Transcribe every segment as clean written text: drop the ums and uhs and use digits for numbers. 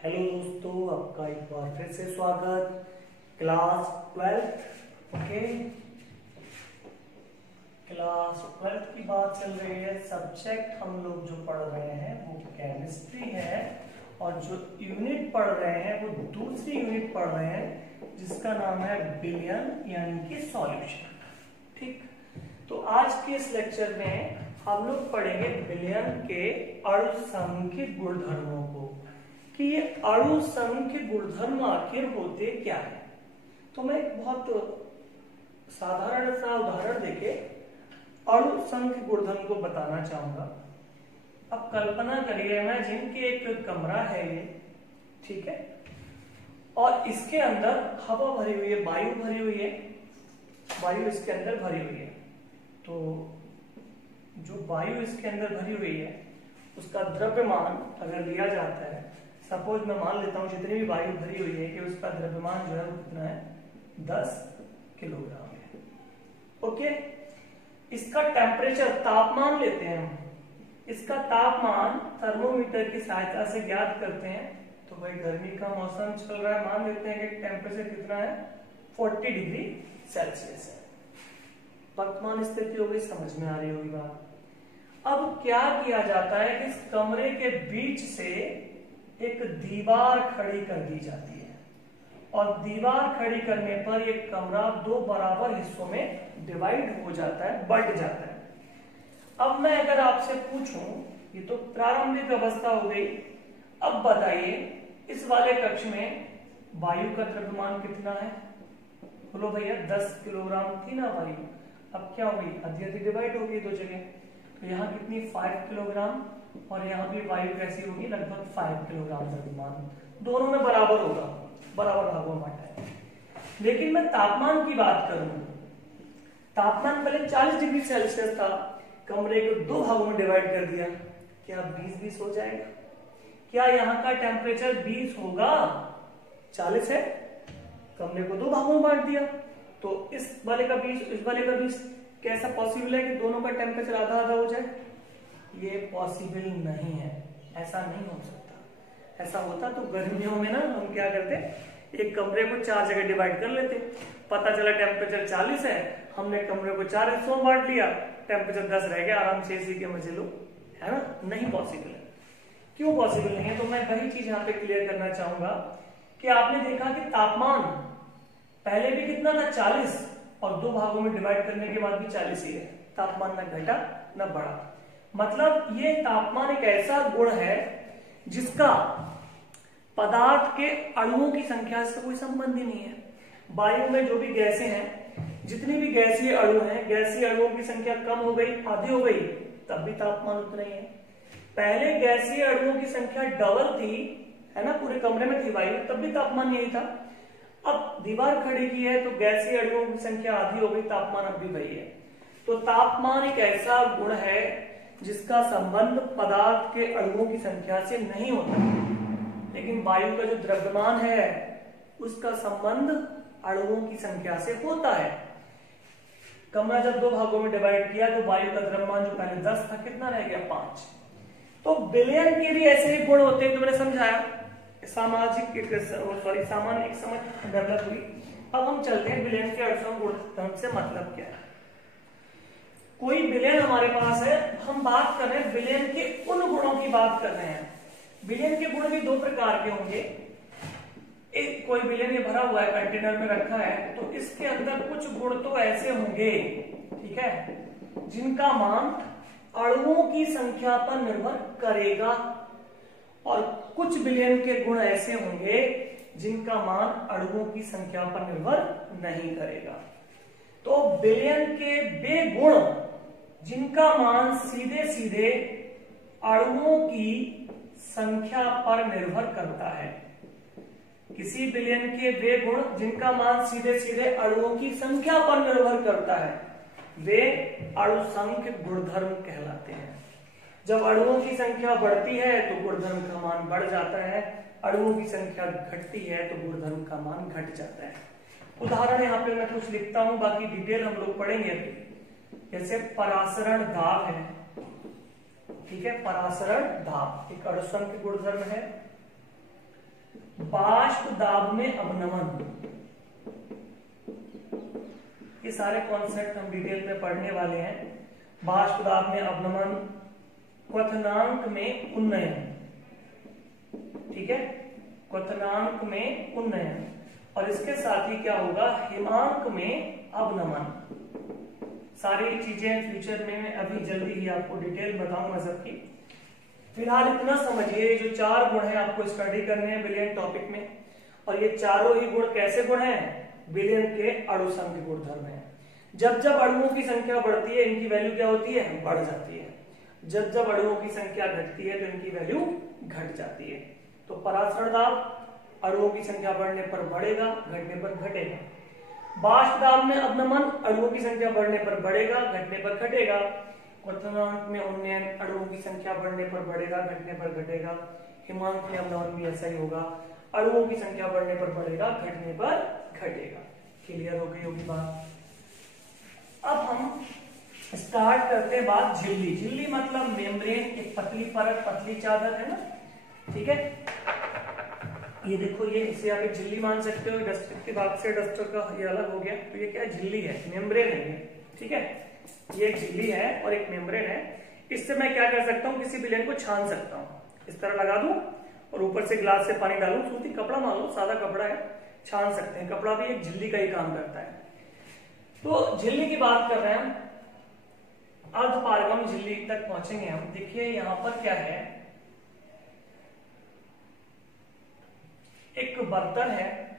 Hello दोस्तों, आपका एक बार फिर से स्वागत। क्लास 12 ओके, क्लास 12 की बात चल रही है। सब्जेक्ट हम लोग जो पढ़ रहे हैं वो केमिस्ट्री है और जो यूनिट पढ़ रहे हैं वो दूसरी यूनिट पढ़ रहे हैं जिसका नाम है विलयन यानी कि सॉल्यूशन। ठीक, तो आज के इस लेक्चर में हम लोग पढ़ेंगे विलयन के अणुसंख्य गुणधर्मों को कि ये अणुसंख्य गुणधर्म आखिर होते क्या है। तो मैं एक बहुत साधारण सा उदाहरण देके अणुसंख्य गुणधर्म को बताना चाहूंगा। अब कल्पना करिए, इमेजिन कि एक कमरा है ये, ठीक है, और इसके अंदर हवा भरी हुई है, वायु भरी हुई है, वायु इसके अंदर भरी हुई है। तो जो वायु इसके अंदर भरी हुई है उसका द्रव्यमान अगर लिया जाता है, सपोज मैं मान लेता हूं जितनी भी वायु भरी हुई है कि उसका द्रव्यमान जो है वो कितना है, 10 किलोग्राम है। ओके, इसका टेम्परेचर, तापमान लेते हैं हम, इसका तापमान थर्मोमीटर की सहायता से ज्ञात करते हैं। तो भाई गर्मी का मौसम चल रहा है, मान लेते हैं कि टेम्परेचर कितना है, 40 डिग्री सेल्सियस है। वर्तमान स्थिति हो गई, समझ में आ रही होगी बात। अब क्या किया जाता है कि इस कमरे के बीच से एक दीवार खड़ी कर दी जाती है और दीवार खड़ी करने पर ये कमरा दो बराबर हिस्सों में डिवाइड हो जाता है, बंट जाता है। अब मैं अगर आपसे पूछूं, ये तो प्रारंभिक अवस्था हो गई, अब बताइए इस वाले कक्ष में वायु का द्रव्यमान कितना है? बोलो भैया, 10 किलोग्राम थी ना वायु, अब क्या हुई, आधी आधी डिवाइड हो गई दो जगह। तो यहाँ कितनी, 5 किलोग्राम, और यहाँ भी वायु कैसी होगी, लगभग 5 किलोग्राम द्रव्यमान, दोनों में बराबर होगा, बराबर भागों में बांटा है। लेकिन मैं तापमान की बात करूं, तापमान पहले 40 डिग्री सेल्सियस था, कमरे को दो भागों में डिवाइड कर दिया, क्या 20-20 हो जाएगा? क्या यहाँ का टेम्परेचर 20 होगा? 40 है, कमरे को दो भागों में बांट दिया, तो इस वाले का 20, इस वाले का 20, कैसा पॉसिबल है कि दोनों का टेम्परेचर आधा आधा हो जाए? ये पॉसिबल नहीं है, ऐसा नहीं हो सकता। ऐसा होता तो गर्मियों में ना हम क्या करते, एक कमरे को 4 जगह डिवाइड कर लेते, पता चला टेम्परेचर 40 है, हमने कमरे को 4 हिस्सों में बांट लिया, टेम्परेचर 10 रह गया, आराम से इसी के मजे लो, है ना? नहीं पॉसिबल है। क्यों पॉसिबल नहीं है? तो मैं वही चीज यहाँ पे क्लियर करना चाहूंगा कि आपने देखा कि तापमान पहले भी कितना था, 40, और दो भागों में डिवाइड करने के बाद भी 40 ही है, तापमान न घटा न बढ़ा। मतलब ये तापमान एक ऐसा गुण है जिसका पदार्थ के अणुओं की संख्या से कोई संबंध ही नहीं है। वायु में जो भी गैसें हैं, जितनी भी गैसीय अणु हैं, गैसीय अणुओं की संख्या कम हो गई, आधी हो गई, तब भी तापमान उतना ही है। पहले गैसीय अणुओं की संख्या डबल थी, है ना, पूरे कमरे में थी वायु, तब भी तापमान यही था। अब दीवार खड़ी की है तो गैसीय अणुओं की संख्या आधी हो गई, तापमान अब भी वही है। तो तापमान एक ऐसा गुण है जिसका संबंध पदार्थ के अणुओं की संख्या से नहीं होता, लेकिन वायु का जो द्रव्यमान है उसका संबंध अणुओं की संख्या से होता है। कमरा जब दो भागों में डिवाइड किया तो वायु का द्रव्यमान जो पहले 10 था, कितना रह गया, 5। तो विलयन के भी ऐसे ही गुण होते हैं, तो मैंने समझाया, सामाजिक सामान्य एक समझ डेवलप हुई। अब हम चलते हैं विलयन के अणुसंख्य गुणधर्म से मतलब क्या है। कोई विलयन हमारे पास है, हम बात कर रहे हैं विलयन के उन गुणों की बात कर रहे हैं। विलयन के गुण भी दो प्रकार के होंगे। एक कोई विलयन ये भरा हुआ है, कंटेनर में रखा है, तो इसके अंदर कुछ गुण तो ऐसे होंगे, ठीक है, जिनका मान अणुओं की संख्या पर निर्भर करेगा, और कुछ विलयन के गुण ऐसे होंगे जिनका मान अणुओं की संख्या पर निर्भर नहीं करेगा। तो विलयन के वे गुण जिनका मान सीधे सीधे अणुओं की संख्या पर निर्भर करता है। किसी विलयन के वे गुण जिनका मान सीधे सीधे अणुओं की संख्या पर निर्भर करता है, वे अणुसंख्य गुणधर्म कहलाते हैं। जब अणुओं की संख्या बढ़ती है तो गुणधर्म का मान बढ़ जाता है, अणुओं की संख्या घटती है तो गुणधर्म का मान घट जाता है। उदाहरण यहाँ पे मैं कुछ लिखता हूं, बाकी डिटेल हम लोग पढ़ेंगे। जैसे परासरण दाब है, ठीक है, परासरण दाब एक अणुसंख्य गुणधर्म है। बाष्प दाब में अवनमन, ये सारे कॉन्सेप्ट हम डिटेल में पढ़ने वाले हैं। बाष्प दाब में अवनमन, क्वथनांक में उन्नयन, ठीक है, क्वथनांक में उन्नयन, और इसके साथ ही क्या होगा, हिमांक में अवनमन। सारी चीजें फ्यूचर में अभी जल्दी ही आपको डिटेल बताऊंगा सबकी। फिलहाल इतना समझिए, जो 4 गुण हैं आपको स्टडी करने हैं बिलियन टॉपिक में, और ये चारों ही गुण कैसे गुण हैं, बिलियन के अणु संख्या गुणधर्म है। जब जब अणुओं की संख्या बढ़ती है इनकी वैल्यू क्या होती है, बढ़ जाती है। जब जब अणुओं की संख्या घटती है तो इनकी वैल्यू घट जाती है। तो परासरण दाब अणुओं की संख्या बढ़ने पर बढ़ेगा, घटने पर घटेगा। बाष्प दाब में अवनमन अणुओं की संख्या बढ़ने पर बढ़ेगा, घटने पर घटेगा। क्वथनांक में उन्नयन अणुओं की संख्या बढ़ने पर बढ़ेगा, घटने पर घटेगा। हिमांक में अवनमन भी ऐसा ही होगा, अणुओं की संख्या बढ़ने पर बढ़ेगा, घटने पर घटेगा। क्लियर हो गई होगी बात। अब हम स्टार्ट करते हैं बात झिल्ली। झिल्ली मतलब मेम्ब्रेन, एक पतली परत, पतली चादर है ना, ठीक है। ये देखो, ये इसे आप एक झिल्ली मान सकते हो, डस्टर के भाग से डस्टर का ये अलग हो गया, तो ये क्या है, झिल्ली है, मेम्ब्रेन है ये, ठीक है। ये एक झिल्ली है और एक मेम्ब्रेन है। इससे मैं क्या कर सकता हूँ, किसी विलेन को छान सकता हूँ। इस तरह लगा दूं और ऊपर से ग्लास से पानी डालूं, सूती कपड़ा मान लो, सादा कपड़ा है, छान सकते हैं। कपड़ा भी एक झिल्ली का ही काम करता है। तो झिल्ली की बात कर रहे हैं हम, अर्धपारगम झिल्ली तक पहुंचेंगे हम। देखिए यहां पर क्या है, एक बर्तन है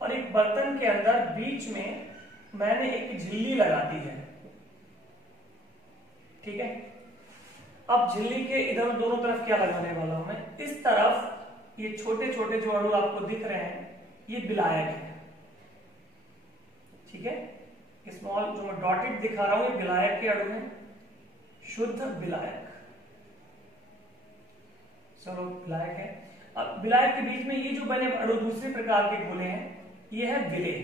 और एक बर्तन के अंदर बीच में मैंने एक झिल्ली लगा दी है, ठीक है। अब झिल्ली के इधर दोनों तरफ क्या लगाने वाला हूं मैं, इस तरफ ये छोटे छोटे जो अणु आपको दिख रहे हैं ये विलायक है, ठीक है। स्मॉल जो मैं डॉटेड दिखा रहा हूं ये विलायक के अणु हैं, शुद्ध विलायक। चलो विलायक है। अब विलायक के बीच में ये जो बने अणु दूसरे प्रकार के घोले हैं ये है विलेय।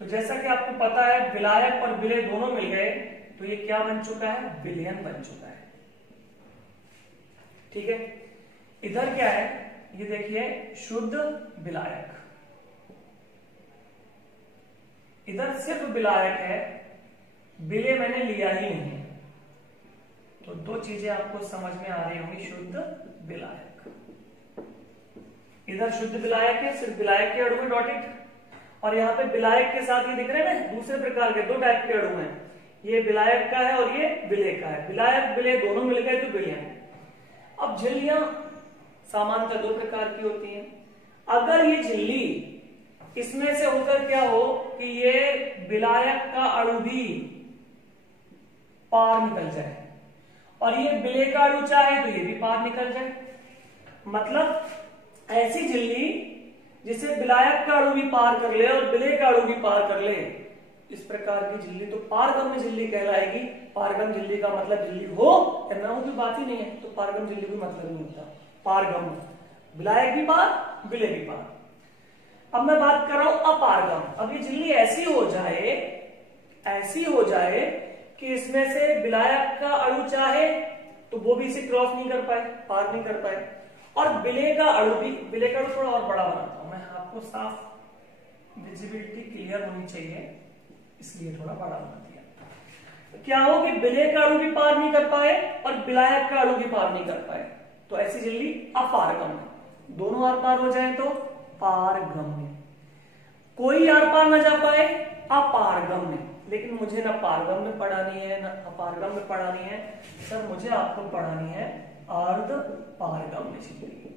तो जैसा कि आपको पता है विलायक और विलेय दोनों मिल गए तो ये क्या बन चुका है, विलयन बन चुका है, ठीक है। इधर क्या है, ये देखिए शुद्ध विलायक, इधर सिर्फ विलायक है, विलेय मैंने लिया ही नहीं है। तो दो चीजें आपको समझ में आ रही होंगी, शुद्ध विलायक, इधर शुद्ध विलायक है, सिर्फ विलायक के अणु में डॉटेड, और यहाँ पे विलायक के साथ ये दिख रहे हैं ना दूसरे प्रकार के 2 टाइप के अणु हैं, ये विलायक का है और ये विलेय का है। विलायक विलेय दोनों मिल गए तो विलयन। अब झिल्लियां सामान्यतः 2 प्रकार की होती हैं। अगर ये झिल्ली इसमें से होकर क्या हो कि ये विलायक का अणु भी पार निकल जाए और ये विलेय का अणु चाहे तो ये भी पार निकल जाए, मतलब ऐसी झिल्ली जिसे विलायक का अणु भी पार कर ले और विलेय का अणु भी पार कर ले, इस प्रकार की झिल्ली तो पारगम्य झिल्ली कहलाएगी। पारगम झिल्ली का मतलब झिल्ली हो या ना हो की बात ही नहीं है, तो पारगम झिल्ली कोई मतलब नहीं होता। पारगम, विलायक भी पार, विलेय भी पार। अब मैं बात कर रहा हूं अपारगम। अब ये झिल्ली ऐसी हो जाए कि इसमें से विलायक का अणु चाहे तो वो भी इसे क्रॉस नहीं कर पाए, पार नहीं कर पाए, और विलेय का अणु भी, विलेय का अणु थोड़ा और बड़ा बनाता हूं मैं, आपको साफ विजिबिलिटी क्लियर होनी चाहिए इसलिए थोड़ा बड़ा बना दिया। तो क्या हो कि विलेय का अणु भी पार नहीं कर पाए और विलायक का अणु भी पार नहीं कर पाए, तो ऐसी झिल्ली अपारगम है। दोनों आर पार हो जाए तो पारगम्य, कोई आर पार न जा पाए अपारगम्य। लेकिन मुझे ना पारगम में पढ़ानी है ना अपारगम में पढ़ानी है सर, मुझे आपको पढ़ानी है अर्ध पारगम्य झिल्ली।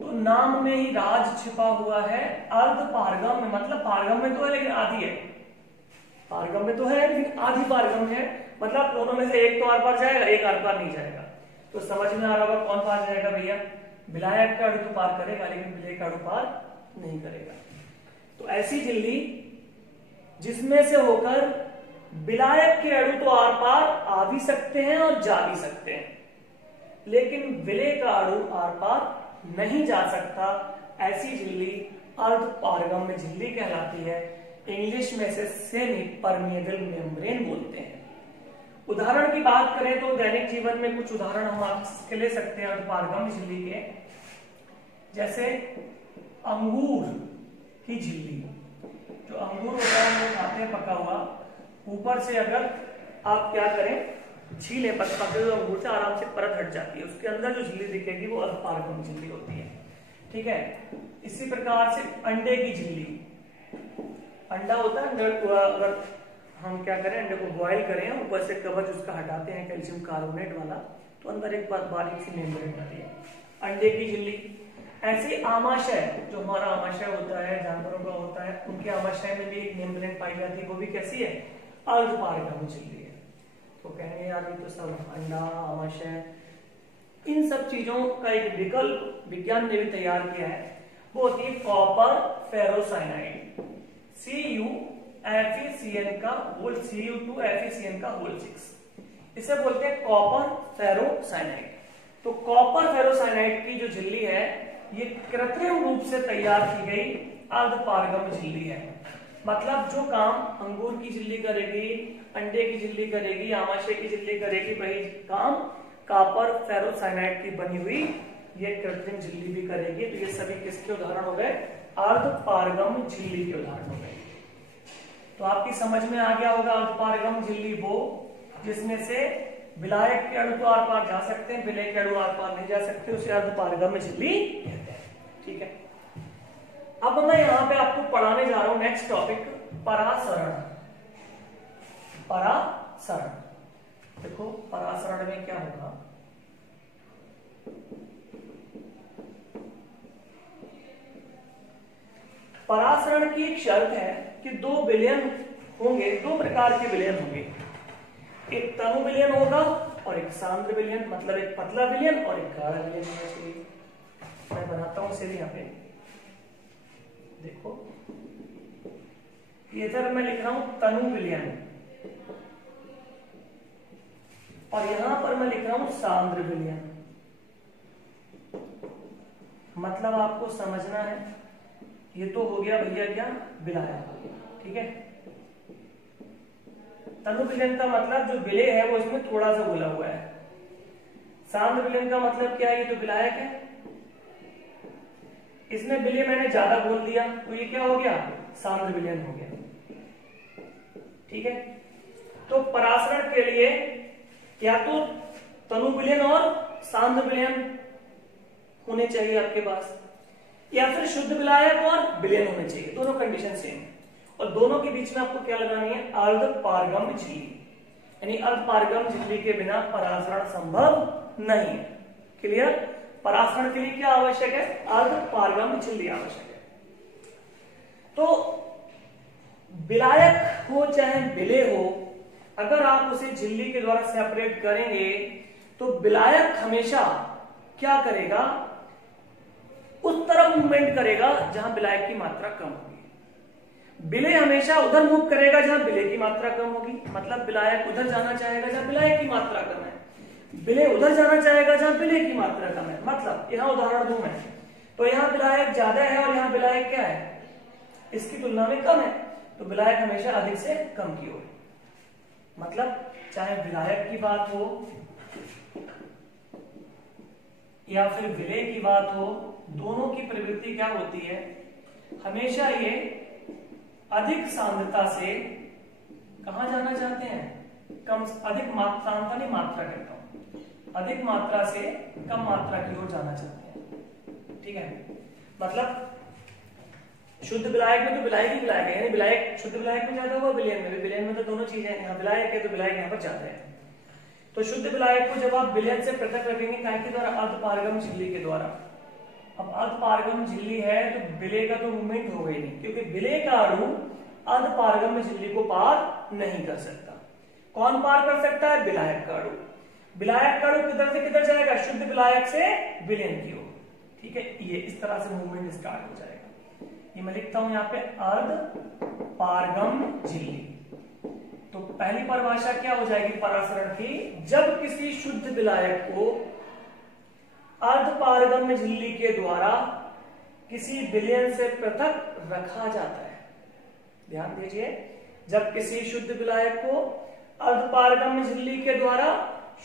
तो नाम में ही राज छिपा हुआ है, अर्ध पारगम में मतलब पारगम में तो है लेकिन आधी है, पारगम में तो है लेकिन आधी पारगम है, मतलब दोनों में से एक तो आर पार जाएगा, एक आर पार नहीं जाएगा। तो समझ में आ रहा होगा कौन पार जाएगा भैया, विलायक का अणु तो पार करेगा लेकिन विलेय का अणु पार नहीं करेगा। तो ऐसी झिल्ली जिसमें से होकर विलायक के अणु तो आर पार आ भी सकते हैं और जा भी सकते हैं, लेकिन विलेय का अणु आर पार नहीं जा सकता, ऐसी झिल्ली अर्ध पारगम्य झिल्ली कहलाती है। इंग्लिश में से सेमी परमिएबल मेम्ब्रेन बोलते हैं। उदाहरण की बात करें तो दैनिक जीवन में कुछ उदाहरण हम आपके ले सकते हैं अर्ध पारगम्य झिल्ली के। जैसे अंगूर की झिल्ली, जो अंगूर होता है वो खाते हैं पका हुआ, ऊपर से अगर आप क्या करें छीले पके हुए अंगूर से आराम से परत हट जाती है, उसके अंदर जो झिल्ली दिखेगी वो अर्धपारगम झिल्ली होती है। ठीक है, इसी प्रकार से अंडे की झिल्ली, अंडा होता है, अगर हम क्या करें अंडे को बॉयल करें, ऊपर से कवच उसका हटाते हैं कैल्शियम कार्बोनेट वाला, तो अंदर एक बारीक सी मेम्ब्रेन होती है, अंडे की झिल्ली। ऐसे आमाशय, जो हमारा आमाशय होता है जानवरों का होता है, उनके आमाशय में भी एक मेम्ब्रेन पाई जाती है, वो भी कैसी है, अर्धपारगम झिल्ली है। तो कहेंगे यार ये तो सब अंडा आमाशय, इन सब चीजों का एक विकल्प विज्ञान ने भी तैयार किया है, वो होती है कॉपर फेरोसाइनाइड, CuFeCN का होल Cu2FeCN का होल 6, इसे बोलते हैं कॉपर फेरोसाइनाइड। तो कॉपर फेरोसाइनाइड की जो झिल्ली है ये कृत्रिम रूप से तैयार की गई अर्धपारगम झिल्ली है। मतलब जो काम अंगूर की झिल्ली करेगी, अंडे की झिल्ली करेगी, आमाशय की झिल्ली करेगी, वही काम कॉपर फेरोसाइनाइड की बनी हुई ये कृत्रिम झिल्ली भी करेगी। तो ये सभी किसके उदाहरण हो गए, अर्धपारगम झिल्ली के उदाहरण हो गए। तो आपकी समझ में आ गया होगा अर्धपारगम झिल्ली वो जिसमें से विलायक के अणु तो आर पार जा सकते हैं, विलय के अणु आर पार नहीं जा सकते, उसे अर्धपारगम झिल्ली कहते हैं। ठीक है, अब मैं यहां पे आपको पढ़ाने जा रहा हूं नेक्स्ट टॉपिक, परासरण। परासरण, देखो परासरण में क्या होगा, परासरण की एक शर्त है कि दो विलयन होंगे, दो प्रकार के विलयन होंगे, एक तनु विलयन होगा और एक सांद्र विलयन, मतलब एक पतला विलयन और एक गाढ़ा विलयन होना चाहिए। मैं बनाता हूं इसे यहां पे, देखो इधर मैं लिख रहा हूं तनु विलयन और यहां पर मैं लिख रहा हूं सांद्र विलयन। मतलब आपको समझना है, ये तो हो गया भैया क्या, विलायक। ठीक है, तनु विलयन का मतलब जो विलय है वो इसमें थोड़ा सा घुला हुआ है। सांद्र विलयन का मतलब क्या है, ये तो विलायक है, इसमें विलय मैंने ज्यादा घोल दिया तो ये क्या हो गया, सांद्र विलयन हो गया। ठीक है, तो परासरण के लिए या तो तनु विलयन और सांद्र विलयन होने चाहिए आपके पास, या फिर शुद्ध विलायक और विलयन होने चाहिए, दोनों कंडीशन सेम है। और दोनों के बीच में आपको क्या लगानी है, अर्धपारगम झिल्ली, यानी अर्धपारगम झिल्ली के बिना परासरण संभव नहीं है। क्लियर, परासरण के लिए क्या आवश्यक है, अर्धपारगम झिल्ली आवश्यक है। तो विलायक हो चाहे विलय हो, अगर आप उसे झिल्ली के द्वारा सेपरेट करेंगे तो विलायक हमेशा क्या करेगा, उस तरफ मूवमेंट करेगा जहां विलायक की मात्रा कम होगी, विलय हमेशा उधर मूव करेगा जहां विलय की मात्रा कम होगी। मतलब विलायक उधर जाना चाहेगा जहां विलायक की मात्रा कम है, विलय उधर जाना चाहेगा जहां विलय की मात्रा कम है। मतलब यहां उदाहरण दूं मैं, तो यहां विलायक ज्यादा है और यहां विलायक क्या है, इसकी तुलना में कम है, तो विलायक हमेशा अधिक से कम की ओर। मतलब चाहे विलायक की बात हो या फिर विलय की बात हो, दोनों की प्रवृत्ति क्या होती है, हमेशा ये अधिक सांद्रता से कहां जाना चाहते हैं, कम, अधिक सांद्रता नहीं, मात्रा कहता हूं, अधिक मात्रा से कम मात्रा की ओर जाना चाहते हैं। ठीक है, मतलब शुद्ध विलायक में तो विलायक ही विलायक है, यानी विलायक शुद्ध विलायक में ज्यादा होगा, विलयन में भी, विलयन में तो दोनों चीजें, यहाँ विलायक है तो विलायक यहाँ पर ज्यादा है। तो शुद्ध विलायक को जब आप विलयन से पृथक रखेंगे के द्वारा, अर्धपारगम झिल्ली के द्वारा। अब अर्धपारगम झिल्ली है तो विलय का तो मूवमेंट हो गई नहीं, क्योंकि विलय का अणु अर्धपारगम झिल्ली को पार नहीं कर सकता। कौन पार कर सकता है, विलायक का अणु। विलायक का अणु किधर से किधर जाएगा, शुद्ध विलायक से विलयन की ओर। ठीक है, ये इस तरह से मूवमेंट स्टार्ट हो जाएगा। ये मैं लिखता हूं यहाँ पे अर्धपारगम झिल्ली। तो पहली परिभाषा क्या हो जाएगी परासरण की, जब किसी शुद्ध विलायक को अर्धपारगम झिल्ली के द्वारा किसी विलयन से पृथक रखा जाता है। ध्यान दीजिए, जब किसी शुद्ध विलायक को अर्धपारगम झिल्ली के द्वारा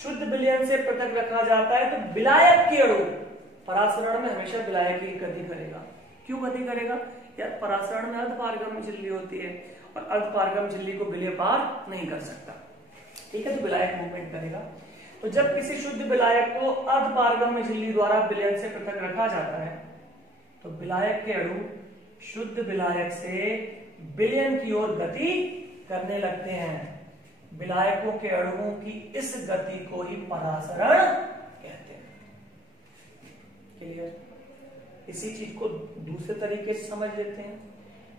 शुद्ध विलयन से पृथक रखा जाता है तो विलायक के अणु परासरण में हमेशा विलायक ही गति करेगा। क्यों गति करेगा यार? परासरण में अर्धपारगम्य झिल्ली होती है और अर्धपारगम्य झिल्ली को विलय पार नहीं कर सकता, ठीक है, तो विलायक मूवमेंट करेगा। तो जब किसी शुद्ध विलायक को अर्धपारगम्य झिल्ली द्वारा विलयन से पृथक रखा जाता है तो विलायक के अणु शुद्ध विलायक से विलयन की ओर गति करने लगते हैं। विलायकों के अणुओं की इस गति को ही परासरण कहते हैं। क्लियर? इसी चीज को दूसरे तरीके से समझ लेते हैं।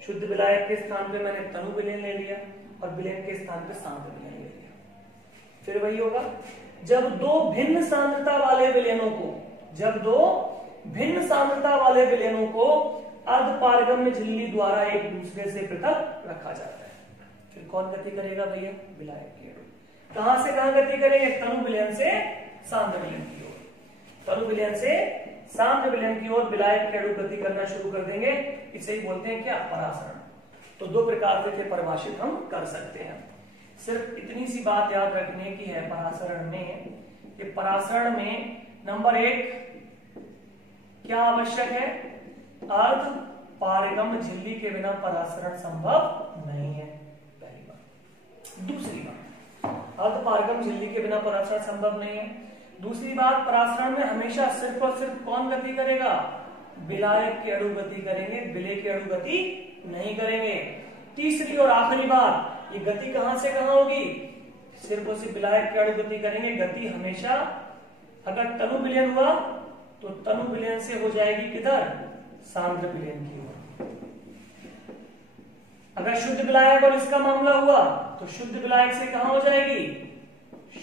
शुद्ध विलायक के स्थान पे मैंने तनु विलयन ले लिया और विलयन के स्थान पे सांद्र विलयन ले लिया। फिर वही होगा, जब दो भिन्न सांद्रता वाले विलयनों को अर्धपारगम्य झिल्ली द्वारा एक दूसरे से पृथक रखा जाता है, फिर कौन गति करेगा भैया? विलायक के अणु। कहां से कहां गति करेंगे? तनु विलयन से सांद्र विलयन की ओर। तनु विलयन से सांद्र विलयन की ओर विलायक के अणु गति करना शुरू कर देंगे। इसे ही बोलते हैं क्या? परासरण। तो दो प्रकार से परिभाषित हम कर सकते हैं। सिर्फ इतनी सी बात याद रखने की है परासरण में, कि परासरण में नंबर 1 क्या आवश्यक है? अर्धपारगम्य झिल्ली के बिना परासरण संभव नहीं है, पहली बात। दूसरी बात, अर्धपारगम्य झिल्ली के बिना परासरण संभव नहीं है। दूसरी बात, परासरण में हमेशा सिर्फ और सिर्फ कौन गति करेगा? विलायक के अणु गति करेंगे, विलय के अणु गति नहीं करेंगे। तीसरी और आखिरी बात, ये गति कहां से कहां होगी? सिर्फ और सिर्फ विलायक के अणु गति करेंगे। गति हमेशा अगर तनु विलयन हुआ तो तनु विलयन से हो जाएगी किधर? सांद्र विलयन की ओर। अगर शुद्ध विलायक और इसका मामला हुआ तो शुद्ध विलायक से कहां हो जाएगी?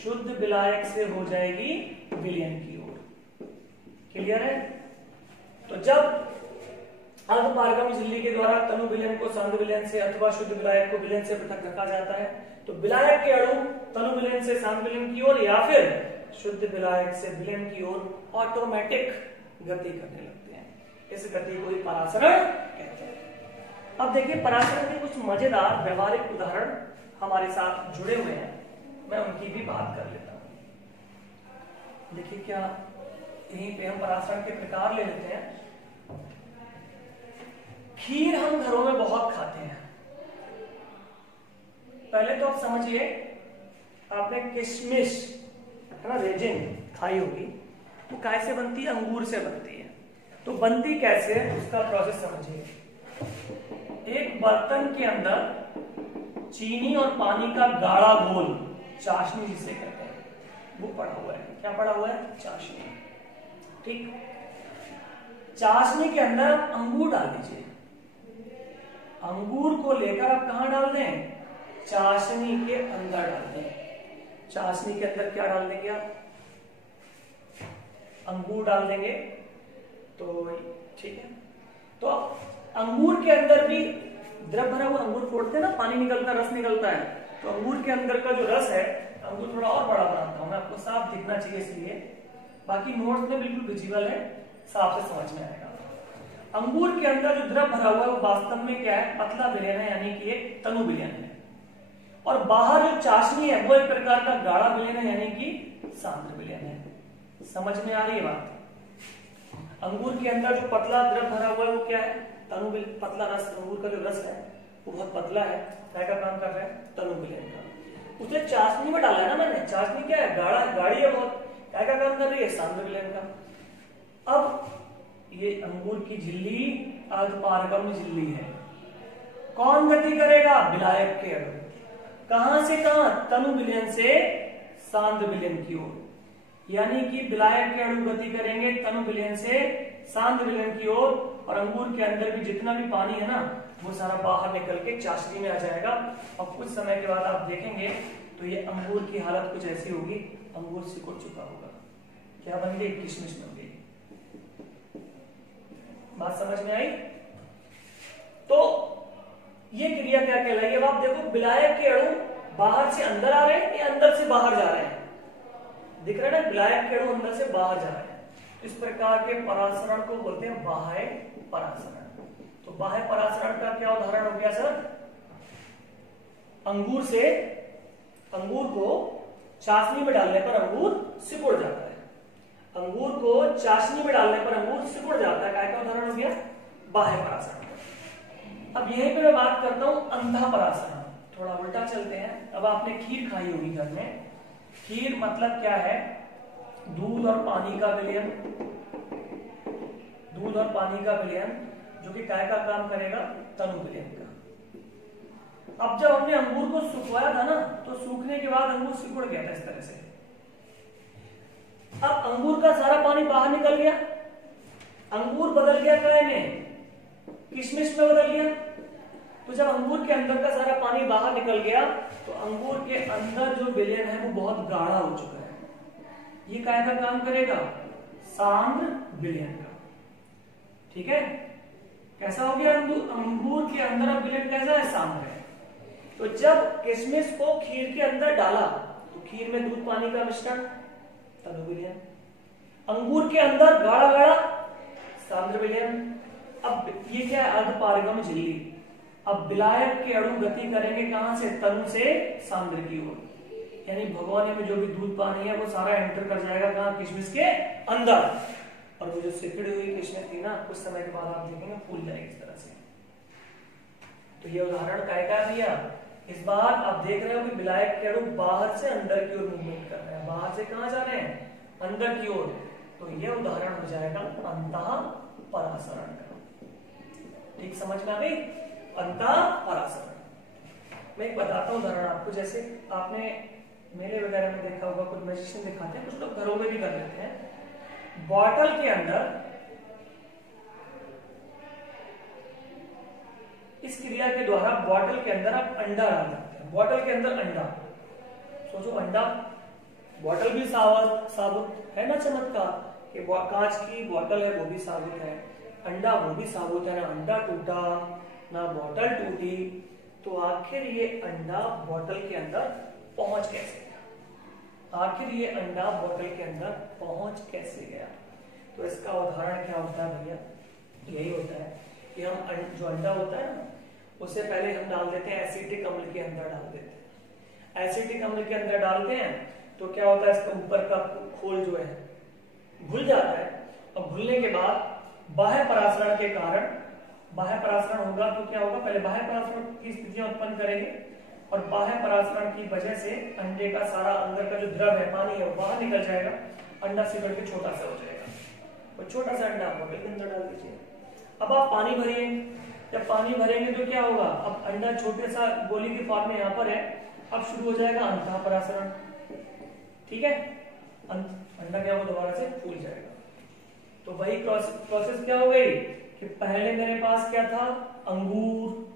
शुद्ध विलायक से हो जाएगी विलयन की ओर। क्लियर है? तो जब अर्धपारगम्य झिल्ली के द्वारा तनु विलयन को सांद्र विलयन से अथवा शुद्ध विलायक को विलयन से पृथक रखा जाता है तो विलायक के अणु तनु विलयन से सांद्र विलयन की ओर या फिर शुद्ध विलायक से विलयन की ओर ऑटोमेटिक गति करने लगते हैं। इस गति को ही परासरण कहते हैं। अब देखिए, परासरण के कुछ मजेदार व्यवहारिक उदाहरण हमारे साथ जुड़े हुए हैं, मैं उनकी भी बात कर लेता हूं। देखिए, क्या यहीं पे हम परासरण के प्रकार ले लेते हैं। खीर हम घरों में बहुत खाते हैं। पहले तो आप समझिए, आपने किशमिश है ना, रेजिन खाई होगी, तो कैसे बनती है? अंगूर से बनती है। तो बनती कैसे है उसका प्रोसेस समझिए। एक बर्तन के अंदर चीनी और पानी का गाढ़ा घोल, चाशनी जिसे कहते हैं, वो पड़ा हुआ है। क्या पड़ा हुआ है? चाशनी। ठीक, चाशनी के अंदर अंगूर डाल दीजिए। अंगूर को लेकर आप कहां डाल दें? चाशनी के अंदर डाल दें। चाशनी के अंदर क्या डाल देंगे आप? अंगूर डाल देंगे। तो ठीक है, तो अंगूर के अंदर भी द्रव भरा हुआ, अंगूर फोड़ते हैं ना, पानी निकलता है, रस निकलता है। तो अंगूर के अंदर का जो रस है, अंगूर थोड़ा और बड़ा बनाता हूं मैं, आपको साफ दिखना चाहिए इसलिए, बाकी नोट्स में बिल्कुल विजिबल है, साफ से समझ में आएगा। अंगूर के अंदर जो द्रव भरा हुआ है वो वास्तव में क्या है? पतला विलयन है, यानी कि एक तनु विलयन है। और बाहर जो चाशनी है वो एक प्रकार का गाढ़ा विलयन है, यानी कि सांद्र विलयन है। समझ में आ रही है बात? अंगूर के अंदर जो पतला द्रव भरा हुआ है वो क्या है? तनु विलयन। पतला रस, अंगूर का जो रस है वो बहुत पतला है, क्या का काम कर रहा है? तनु विलयन का। उसे चाशनी में डाला है ना मैंने, चाशनी क्या है? गाढ़ी है बहुत, क्या का काम कर रही है? सांद्र विलयन का। अब ये अंगूर की झिल्ली अर्धपारगम्य झिल्ली है। कौन गति करेगा? विलायक के अणु। कहां से कहां? तनु विलयन से सांद्र विलयन की ओर। यानी कि विलायक के अणु गति करेंगे तनु विलयन से सांद्र विलयन की ओर, और अंगूर के अंदर भी जितना भी पानी है ना वो सारा बाहर निकल के चाशनी में आ जाएगा। और कुछ समय के बाद आप देखेंगे तो ये अंगूर की हालत कुछ ऐसी होगी, अंगूर सिकुड़ चुका होगा। क्या बन गई? किशमिश बन गई। बात समझ में आई? तो ये क्रिया क्या कहलाएगी? अब आप देखो, विलायक के अणु बाहर से अंदर आ रहे हैं या अंदर से बाहर जा रहे हैं? दिख रहा है ना, विलायक के अणु अंदर से बाहर जा रहे हैं। इस प्रकार के परासरण को बोलते हैं बाह्य परासरण। तो बाह्य परासरण का क्या उदाहरण हो गया सर? अंगूर को चाशनी में डालने पर अंगूर सिकुड़ जाता है। अंगूर को चाशनी में डालने पर अंगूर सिकुड़ जाता है, काय का उदाहरण हो गया बाह्य परासरण। अब यहीं पे मैं बात करता हूं अंधा परासरण। थोड़ा उल्टा चलते हैं। अब आपने खीर खाई होगी घर में। खीर मतलब क्या है? दूध और पानी का विलयन, दूध और पानी का विलयन जो कि काय का काम करेगा? तनु विलयन का। अब जब हमने अंगूर को सुखवाया था ना, तो सूखने के बाद अंगूर सिकुड़ गया था इस तरह से। अब अंगूर का सारा पानी बाहर निकल गया, अंगूर बदल गया काय में? किशमिश में बदल गया। तो जब अंगूर के अंदर का सारा पानी बाहर निकल गया तो अंगूर के अंदर जो विलयन है वो बहुत गाढ़ा हो चुका है। ये काय का काम करेगा? सांद्र विलयन का। ठीक है, कैसा हो गया? अंगूर के अंदर अब विलयन कैसा है? सांद्र है। तो जब किशमिश को खीर के अंदर डाला तो खीर में दूध पानी का मिश्रण, तनु विलयन। अंगूर के अंदर गाढ़ा गाढ़ा, सांद्र विलयन। अब ये क्या है? अर्धपारगम झिल्ली। अब विलायक के अणु गति करेंगे कहां से? तनु से सांद्र की ओर। यानी भगोने में जो भी दूध पानी है वो सारा एंटर कर जाएगा कहां? किशमिश के अंदर। और वो जो सिकुड़ी हुई किशमिश थी ना, कुछ समय के बाद आप देखेंगे फूल जाएगी इस तरह से। तो ये उदाहरण काय का दिया? इस बार आप देख रहे हो कि विलायक के अणु बाहर से अंदर की ओर मूवमेंट कर रहे हैं। बाहर से कहां जा रहे हैं? अंदर की ओर। तो ये उदाहरण हो जाएगा अंतः परासरण का। ठीक समझ में आ गई? अंतः परासरण। मैं एक बताता हूं उदाहरण आपको। जैसे आपने मेले वगैरह में देखा होगा, कुछ मैजिशियन दिखाते हैं, कुछ लोग घरों में भी कर लेते हैं। बॉटल के अंदर इस क्रिया के द्वारा बॉटल के अंदर आप अंडा डाल सकते हैं। बॉटल के अंदर अंडा, सोचो अंडा, बॉटल भी साबुत है ना, चमत्कार कि कांच की बॉटल है वो भी साबुत है, अंडा वो भी साबुत है। ना अंडा टूटा ना बॉटल टूटी, तो आखिर ये अंडा बॉटल के अंदर पहुंच कैसे गया? आखिर ये अंडा बॉटल के अंदर पहुंच कैसे गया? तो इसका उदाहरण क्या होता है भैया? यही होता है कि हम जो अंडा होता है ना, उससे पहले हम डाल देते हैं एसिटिक अम्ल के अंदर डाल देते हैं। एसिटिक अम्ल के अंदर डालते हैं तो क्या होता है? इसका ऊपर का खोल जो है घुल जाता है। और घुलने के बाद बाह्य परासरण के कारण, बाह्य परासरण होगा तो क्या होगा? पहले बाह्य परासरण की स्थितियां उत्पन्न करेंगे और बाह्य परासरण की वजह से अंडे का सारा अंदर का जो द्रव है, पानी है, वो बाहर निकल जाएगा। अंडा सिकुड़ के छोटा सा हो जाएगा। तो छोटा सा अंडा बॉटल के अंदर डाल दीजिए। अब आप पानी भरिए। जब पानी भरेंगे तो क्या होगा? अब अंडा छोटे सा गोली के फॉर्म में यहाँ पर है। अब शुरू हो जाएगा अंतः परासरण। ठीक है, अंडा क्या होगा? दोबारा से फूल जाएगा। तो वही प्रोसेस क्या हो गई कि पहले मेरे पास क्या था? अंगूर।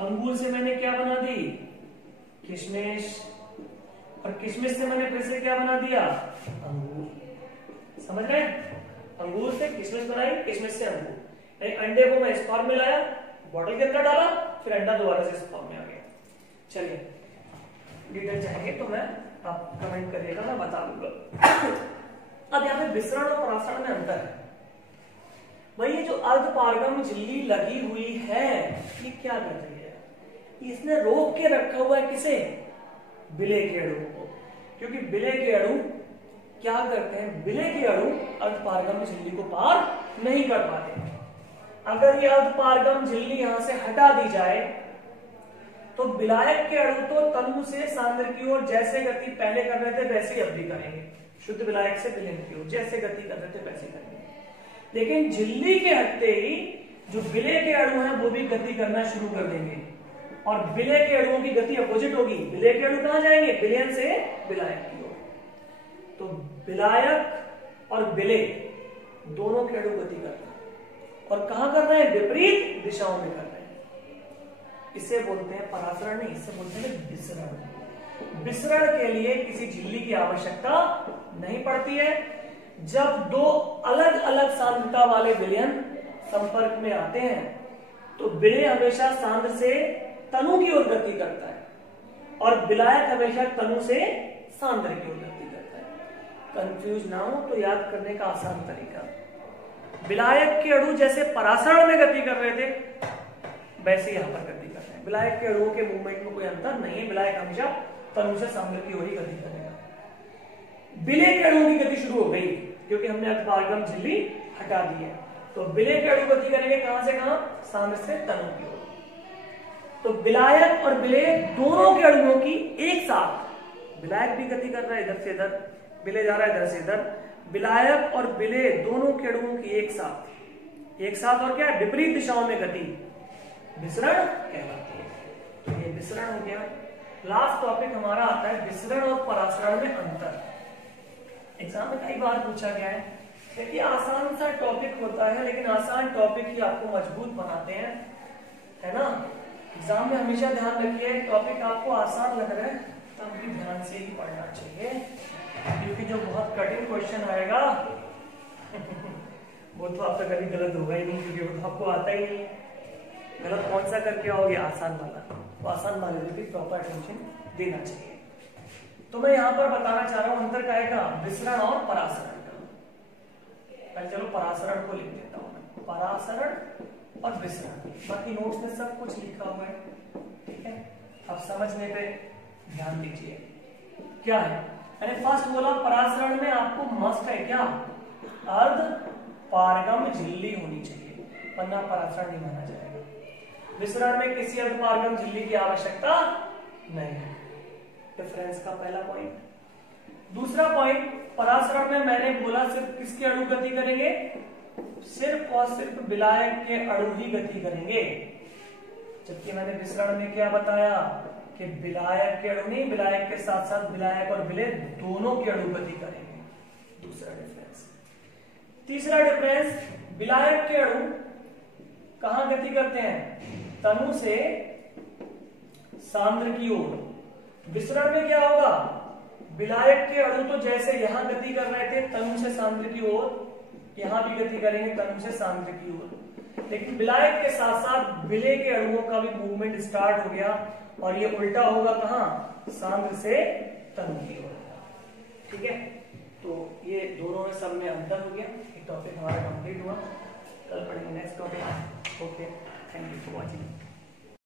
अंगूर से मैंने क्या बना दी? किशमिश। और किशमिश से मैंने फिर से क्या बना दिया? अंगूर। समझ रहे हैं? अंगूर से किशमिश बनाई, किशमिश से अंगूर। यानी अंडे को मैं इस फॉर्म में लाया, बॉटल के अंदर डाला, फिर अंडा दोबारा से इस फॉर्म में आ गया। चलिए डिटेल चाहिए तो मैं आप कमेंट करिएगा, मैं बता दूंगा। अब यहाँ पे विसरण और परासरण में अंतर है। भाई ये जो अर्धपारगम झिल्ली लगी हुई है, ये क्या कर रही है? इसने रोक के रखा हुआ है किसे? विलेय के अणु को। क्योंकि विलेय के अणु क्या करते हैं? विलेय के अणु अर्धपारगम झिल्ली को पार नहीं कर पाते। अगर ये अर्धपारगम झिल्ली यहां से हटा दी जाए तो विलायक के अणु तो तनु से सांद्र की ओर जैसे गति पहले कर रहे थे वैसे ही अब भी करेंगे। शुद्ध विलायक से विलयन की ओर जैसे गति कर रहे थे वैसे करेंगे। लेकिन झिल्ली के हटते ही जो विलेय के अणु हैं वो भी गति करना शुरू कर देंगे और विलेय के अणुओं की गति अपोजिट होगी। विलेय के अणु कहां जाएंगे? विलयन से विलायक की ओर। तो विलायक और विलेय दोनों के अणु गति कर रहे हैं और कहां कर रहे हैं? विपरीत दिशाओं में कर रहे हैं। इसे बोलते हैं परासरण नहीं, इसे बोलते हैं विसरण। विसरण के लिए किसी झिल्ली की आवश्यकता नहीं पड़ती है। जब दो अलग अलग सांद्रता वाले विलयन संपर्क में आते हैं तो विलेय हमेशा सांद्र से तनु की ओर गति करता है और विलायक हमेशा तनु से सांद्र की ओर गति करता है। कंफ्यूज ना हो तो याद करने का आसान तरीका, विलायक के अणु जैसे परासरण में गति कर रहे थे वैसे यहां पर गति कर रहे हैं। विलायक के अणुओं के मूवमेंट में कोई अंतर नहीं है। विलायक हमेशा तनु से सांद्र की ओर ही गति करेगा। विलय के अणुओं की गति शुरू हो गई क्योंकि हमने अर्धपारगम झिल्ली हटा दी है। तो विलय के अणु गति करेंगे कहां से कहां, सांद्र से तनु की ओर। तो विलायक और विलय दोनों के अणुओं की एक साथ, विलायक भी गति कर रहा है इधर से इधर, विलय जा रहा है इधर से इधर, विलायक और विलय दोनों के अणुओं की एक साथ और क्या है, विपरीत दिशाओं में गति विसरण कहलाती है। तो ये विसरण हो गया। लास्ट टॉपिक हमारा आता है विसरण और परासरण में अंतर। एग्जाम में कई बार पूछा गया है, देखिए आसान सा टॉपिक होता है लेकिन आसान टॉपिक ही आपको मजबूत बनाते हैं, है ना। एग्जाम में हमेशा ध्यान रखिए टॉपिक आपको आसान लग रहा है तब भी ध्यान से ही पढ़ना चाहिए, क्योंकि जो बहुत कठिन क्वेश्चन आएगा वो तो आपका कभी गलत होगा ही नहीं, क्योंकि वो तो आपको आता ही नहीं। गलत कौन सा करके आओगे, आसान वाला। तो आसान वाले पे भी प्रॉपर अटेंशन देना चाहिए। तो मैं यहाँ पर बताना चाह रहा हूं अंतर क्या है, विसरण और परासरण का। पहले चलो परासरण को लिख देता हूं, परासरण और विसरण। बाकी नोट्स में सब कुछ लिखा हुआ है, ठीक है। अब समझने पे ध्यान दीजिए क्या है। मैंने फर्स्ट बोला परासरण में आपको मस्ट है क्या, अर्ध पारगम झिल्ली होनी चाहिए, वरना परासरण नहीं माना जाएगा। विसरण में किसी अर्ध पारगम झिल्ली की आवश्यकता नहीं है। डिफरेंस का पहला पॉइंट। दूसरा पॉइंट, परासरण में मैंने बोला सिर्फ किसके अणु गति करेंगे, सिर्फ और सिर्फ विलायक के अणु ही गति करेंगे, जबकि मैंने विसरण में क्या बताया कि विलायक के अणु नहीं, विलायक के साथ साथ विलायक और विलय दोनों के अणु गति करेंगे। दूसरा डिफरेंस। तीसरा डिफरेंस, विलायक के अणु कहां गति करते हैं, तनु से सांद्र की ओर। विसरण में क्या होगा, विलायक के अणु तो जैसे यहां गति कर रहे थे तनु से सांद्र की ओर, यहां भी गति करेंगे तनु से सांद्र की ओर, लेकिन विलायक के साथ साथ विलय के अणुओं का भी मूवमेंट स्टार्ट हो गया और ये उल्टा होगा कहां, सांद्र से तनु की ओर। ठीक है, तो ये दोनों में सब में अंतर हो गया। एक टॉपिक हमारा कंप्लीट हुआ, कल पढ़ेंगे next topic. Okay, thank you for watching.